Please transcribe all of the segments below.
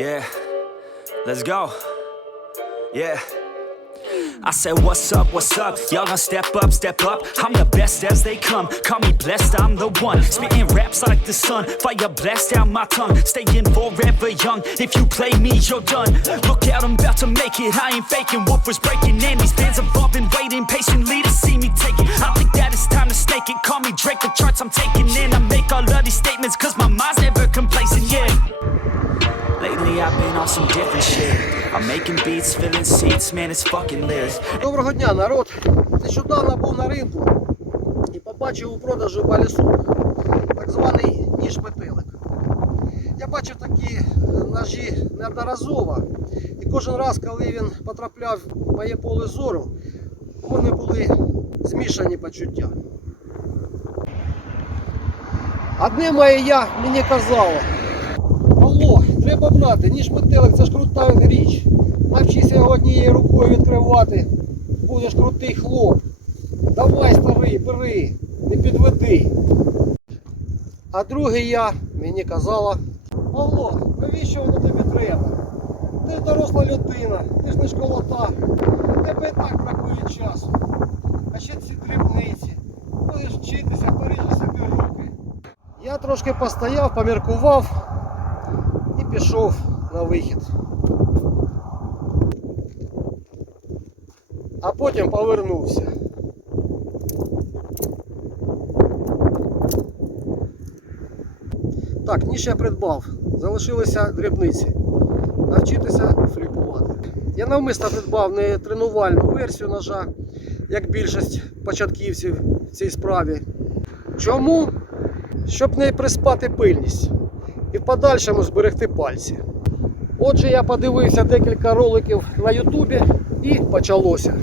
Yeah, let's go. Yeah. I said, what's up, y'all gonna step up, I'm the best as they come, call me blessed, I'm the one, spitting raps like the sun, fire blast down my tongue, staying forever young, if you play me, you're done, look out, I'm about to make it, I ain't faking, what was breaking, and these fans have all been waiting patiently to see me take it, I think that it's time to snake it, call me Drake, the charts I'm taking in, I make all of these statements, cause my mind's never complacent, yeah. Lately I've been on some different shit. I'm making beats, filling seats, man, it's fucking lit. Доброго дня, народ! Нещодавно був на ринку і побачив у продажу Balisong, так званий ніж-метелик. Я бачив такі ножі неодноразово, і кожен раз, коли він потрапляв в моє поле зору, у мене були змішані почуття. Одне моє я мені казало: Павло, треба брати, ніж-метелик, це ж крута річ. Навчися його однією рукою відкривати, будеш крутий хлоп. Давай, старий, бери, не підведи. А друге я мені казала: Павло, навіщо воно тобі треба? Ти ж доросла людина, ти ж не школота, тебе і так бракує часу. А ще ці дрібниці, будеш вчитися, поріжеш собі руки. Я трошки постояв, поміркував і пішов на вихід. А потім повернувся. Так, ніж я придбав, залишилися дрібниці. Навчитися фліпувати. Я навмисно придбав не тренувальну версію ножа, як більшість початківців в цій справі. Чому? Щоб не приспати пильність і в подальшому зберегти пальці. Отже, я подивився декілька роликів на ютубі і почалося.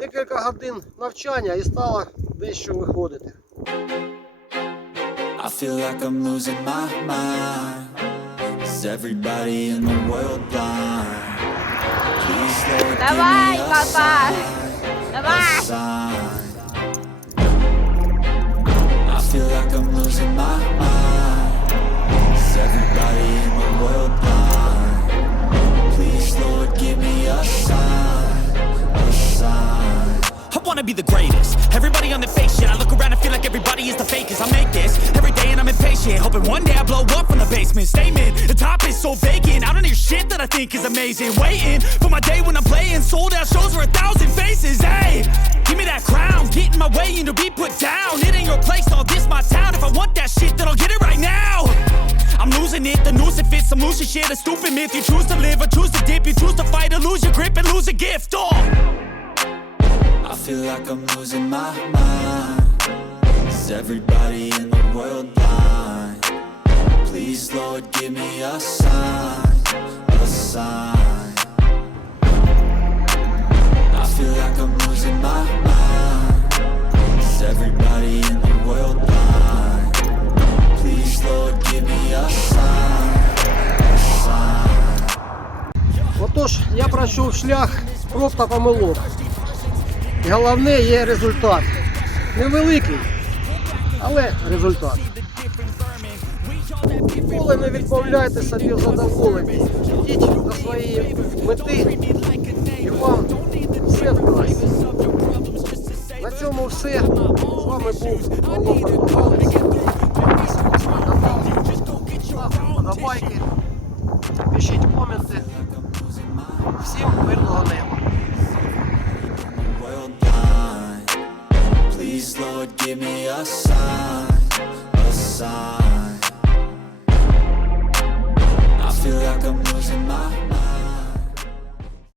Декілька годин навчання і стало дещо виходити. I feel like I'm losing my mind. Is everybody in the world blind? Please, Lord, give me a sign. A sign. I feel like I'm losing my mind. Is everybody in the world blind? Please, Lord, give me a sign. A sign. I wanna be the greatest. Everybody on the fake shit. I look around and feel like everybody is the fakest. I make this every day and I'm impatient, hoping one day I blow up from the basement. Statement, the top is so vacant. I don't hear shit that I think is amazing. Waiting for my day when I'm playing sold out shows for 1,000 faces. Hey, give me that crown, get in my way and to be put down. It ain't your place, no, this my town. If I want that shit, then I'll get it right now. I'm losing it, the noose it fits, some losing shit, a stupid myth. You choose to live or choose to dip, you choose to fight or lose your grip and lose a gift. Oh, I feel like I'm losing my mind. Is everybody in the world blind? Please, Lord, give me a sign. A sign. I feel like I'm losing my mind. пройшов шлях проб та помилок. І головне є результат. Невеликий, але результат. Ніколи не відмовляйте собі в задоволенні. Йдіть до своєї мети і вам все вдасться. На цьому все. З вами був Павло. Підписуйтесь на канал, ставте вподобайки, пишіть коменти. Всім мирного неба. world blind. Please, Lord, give me a sign, a sign. I feel like I'm losing my mind.